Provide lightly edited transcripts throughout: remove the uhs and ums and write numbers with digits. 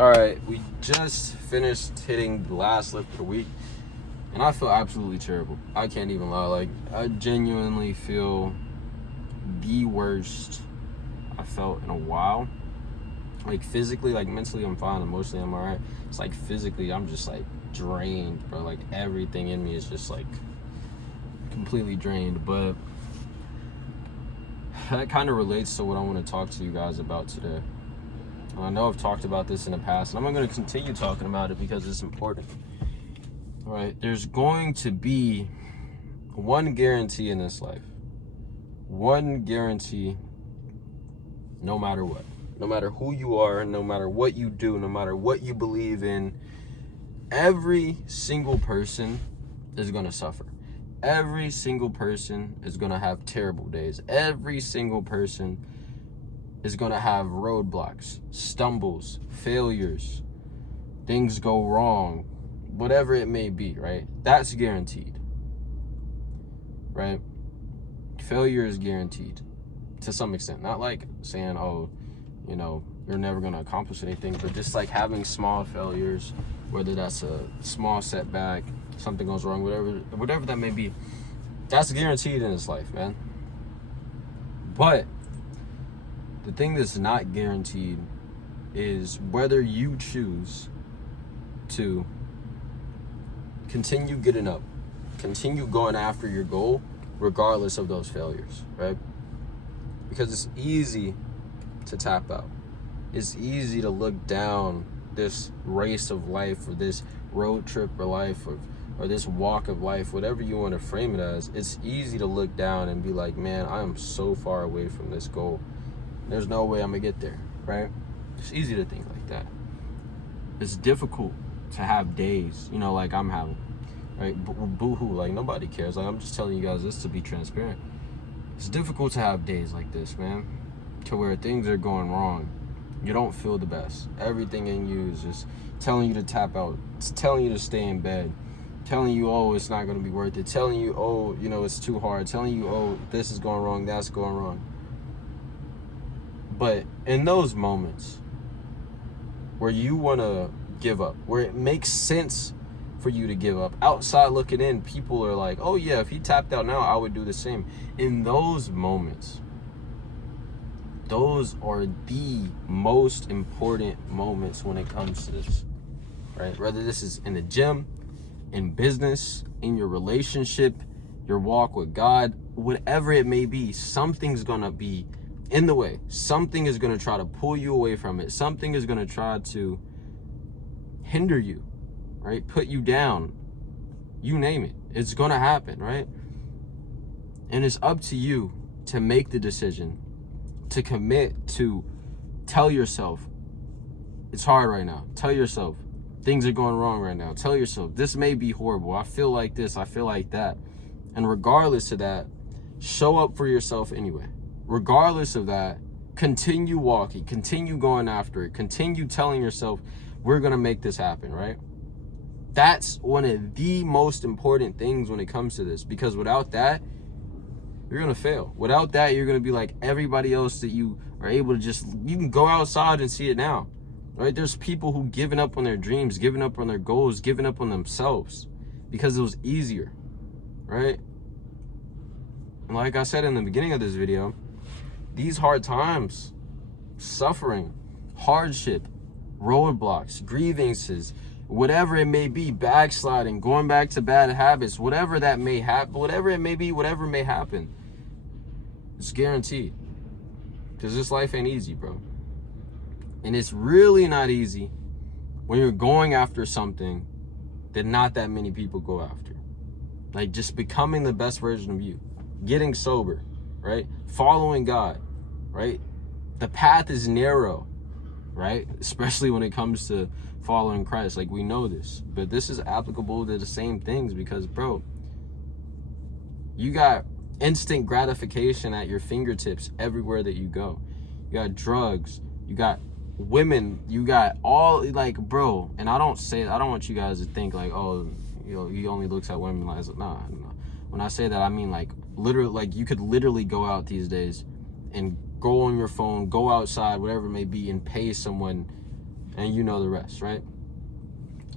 All right, we just finished hitting the last lift of the week, and I feel absolutely terrible. I can't even lie. Like, I genuinely feel the worst I felt in a while. Like, physically, like, mentally, I'm fine. Emotionally, I'm all right. It's like, physically, I'm just, like, drained, bro. Like, everything in me is just, like, completely drained. But that kind of relates to what I want to talk to you guys about today. I know I've talked about this in the past, and I'm going to continue talking about it because it's important. All right, there's going to be one guarantee in this life. One guarantee, no matter what. No matter who you are, no matter what you do, no matter what you believe in, every single person is going to suffer. Every single person is going to have terrible days. Every single person is going to have roadblocks, stumbles, failures, things go wrong, whatever it may be, right? That's guaranteed, right? Failure is guaranteed to some extent. Not like saying, oh, you know, you're never going to accomplish anything, but just like having small failures, whether that's a small setback, something goes wrong, whatever that may be, that's guaranteed in this life, man. But the thing that's not guaranteed is whether you choose to continue getting up, continue going after your goal, regardless of those failures, right? Because it's easy to tap out. It's easy to look down this race of life, or this road trip of life, or this walk of life, whatever you want to frame it as. It's easy to look down and be like, man, I am so far away from this goal. There's no way I'm gonna get there, right? It's easy to think like that. It's difficult to have days, like I'm having, right? Boo-hoo, like nobody cares. Like, I'm just telling you guys this to be transparent. It's difficult to have days like this, man, to where things are going wrong. You don't feel the best. Everything in you is just telling you to tap out. It's telling you to stay in bed. Telling you, oh, it's not gonna be worth it. Telling you, oh, it's too hard. Telling you, oh, this is going wrong, that's going wrong. But in those moments where you want to give up, where it makes sense for you to give up, outside looking in, people are like, oh yeah, if he tapped out now, I would do the same. In those moments, those are the most important moments when it comes to this, right? Whether this is in the gym, in business, in your relationship, your walk with God, whatever it may be, something's going to be in the way. Something is going to try to pull you away from it. Something is going to try to hinder you, right? Put you down. You name it. It's going to happen, right? And it's up to you to make the decision, to commit, to tell yourself, it's hard right now. Tell yourself, things are going wrong right now. Tell yourself, this may be horrible. I feel like this. I feel like that. And regardless of that, show up for yourself anyway. Regardless of that, continue walking, continue going after it, continue telling yourself, we're going to make this happen, right? That's one of the most important things when it comes to this, because without that, you're going to fail. Without that, you're going to be like everybody else that you are able to you can go outside and see it now, right? There's people who given up on their dreams, giving up on their goals, giving up on themselves because it was easier, right? And like I said in the beginning of this video, these hard times, suffering, hardship, roadblocks, grievances, whatever it may be, backsliding, going back to bad habits, whatever that may happen, whatever it may be, whatever may happen, it's guaranteed. Because this life ain't easy, bro. And it's really not easy when you're going after something that not that many people go after. Like just becoming the best version of you, getting sober, right? Following God, right? The path is narrow, right? Especially when it comes to following Christ. Like, we know this, but this is applicable to the same things because, bro, you got instant gratification at your fingertips everywhere that you go. You got drugs, you got women, you got all, like, bro, and I don't want you guys to think like, oh, he only looks at women like, nah. When I say that, I mean like literally, like you could literally go out these days and go on your phone, go outside, whatever it may be, and pay someone And you know the rest, right?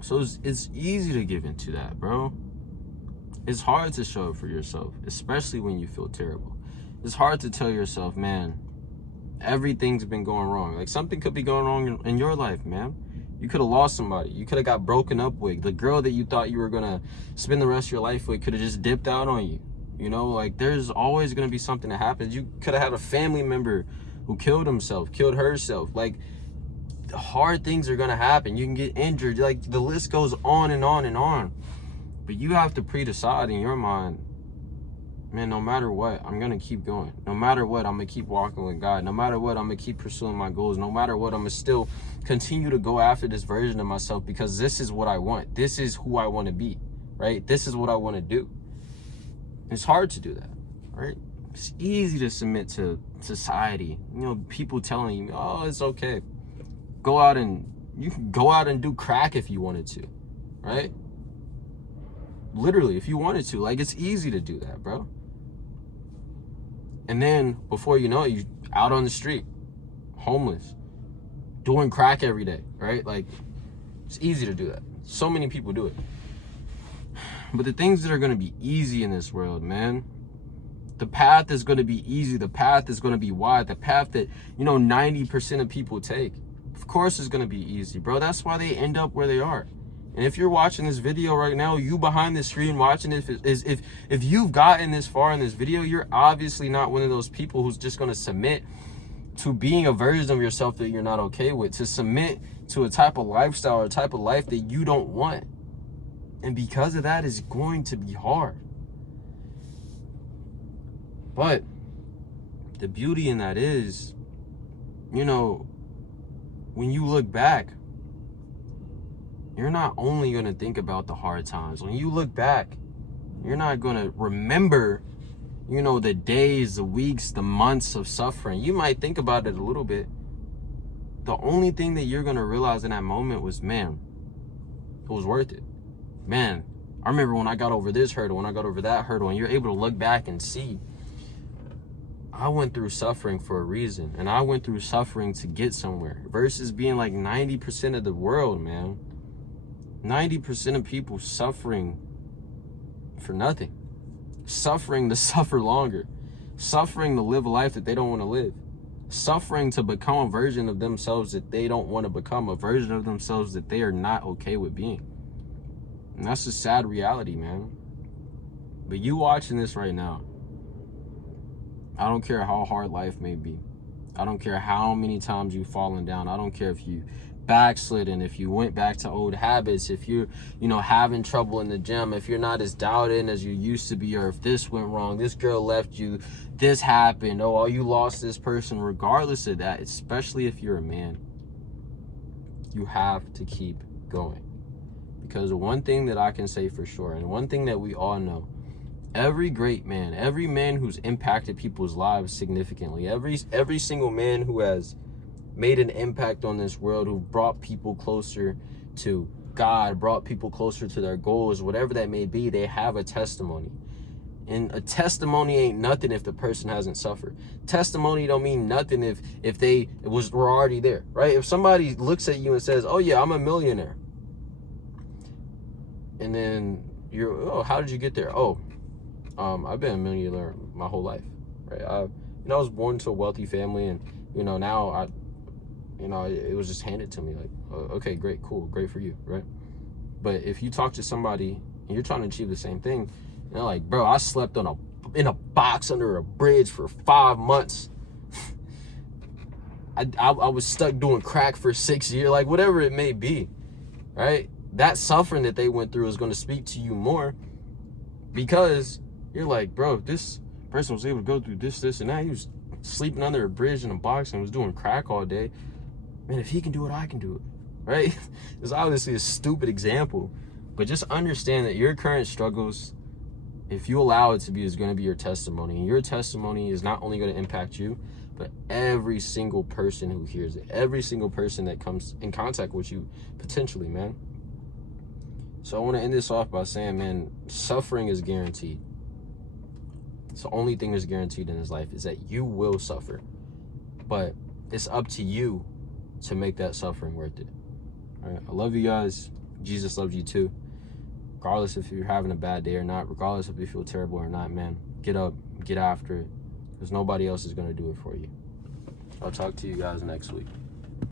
So it's easy to give into that, bro. It's hard to show up for yourself, especially when you feel terrible. It's hard to tell yourself, man, everything's been going wrong. Like, something could be going wrong in your life, man. You could have lost somebody. You could have got broken up with. The girl that you thought you were going to spend the rest of your life with could have just dipped out on you. You know, like, there's always going to be something that happens. You could have had a family member who killed himself, killed herself. Like, hard things are going to happen. You can get injured. Like, the list goes on and on and on. But you have to pre-decide in your mind, man, no matter what, I'm going to keep going. No matter what, I'm going to keep walking with God. No matter what, I'm going to keep pursuing my goals. No matter what, I'm going to still continue to go after this version of myself, because this is what I want. This is who I want to be, right? This is what I want to do. It's hard to do that, right? It's easy to submit to society. You know, people telling you, oh, it's okay. You can go out and do crack if you wanted to, right? Literally, if you wanted to. Like, it's easy to do that, bro. And then before you know it, you out on the street, homeless, doing crack every day, right? Like, it's easy to do that. So many people do it. But the things that are going to be easy in this world, man, the path is going to be easy. The path is going to be wide. The path that, 90% of people take, of course, is going to be easy, bro. That's why they end up where they are. And if you're watching this video right now, you behind the screen watching it, if you've gotten this far in this video, you're obviously not one of those people who's just going to submit to being a version of yourself that you're not okay with, to submit to a type of lifestyle or a type of life that you don't want. And because of that, it's going to be hard. But the beauty in that is, when you look back, you're not only going to think about the hard times. When you look back, you're not going to remember, the days, the weeks, the months of suffering. You might think about it a little bit. The only thing that you're going to realize in that moment was, man, it was worth it. Man, I remember when I got over this hurdle, when I got over that hurdle, and you're able to look back and see, I went through suffering for a reason, and I went through suffering to get somewhere, versus being like 90% of the world, man. 90% of people suffering for nothing. Suffering to suffer longer. Suffering to live a life that they don't want to live. Suffering to become a version of themselves that they don't want to become. A version of themselves that they are not okay with being. And that's a sad reality, man. But you watching this right now, I don't care how hard life may be. I don't care how many times you've fallen down. I don't care if you backslidden, if you went back to old habits, if you're, having trouble in the gym, if you're not as dialed in as you used to be, or if this went wrong, this girl left you, this happened, oh, you lost this person. Regardless of that, especially if you're a man, you have to keep going. Because one thing that I can say for sure, and one thing that we all know, every great man, every man who's impacted people's lives significantly, every single man who has made an impact on this world, who brought people closer to God, brought people closer to their goals, whatever that may be, they have a testimony. And a testimony ain't nothing if the person hasn't suffered. Testimony don't mean nothing if they were already there, right? If somebody looks at you and says, oh yeah, I'm a millionaire, and then how did you get there? I've been a millionaire my whole life, right? I was born to a wealthy family, and now it was just handed to me. Like, okay, great, cool, great for you, right? But if you talk to somebody and you're trying to achieve the same thing, and they're like, bro, I slept in a box under a bridge for 5 months. I was stuck doing crack for 6 years, like whatever it may be, right? That suffering that they went through is going to speak to you more, because you're like, bro, this person was able to go through this, and that. He was sleeping under a bridge in a box and was doing crack all day. Man, if he can do it, I can do it, right? It's obviously a stupid example, but just understand that your current struggles, if you allow it to be, is going to be your testimony. And your testimony is not only going to impact you, but every single person who hears it, every single person that comes in contact with you, potentially, man. So I want to end this off by saying, man, suffering is guaranteed. It's the only thing that's guaranteed in this life, is that you will suffer. But it's up to you to make that suffering worth it. Right? I love you guys. Jesus loves you too. Regardless if you're having a bad day or not, regardless if you feel terrible or not, man, get up, get after it, because nobody else is going to do it for you. I'll talk to you guys next week.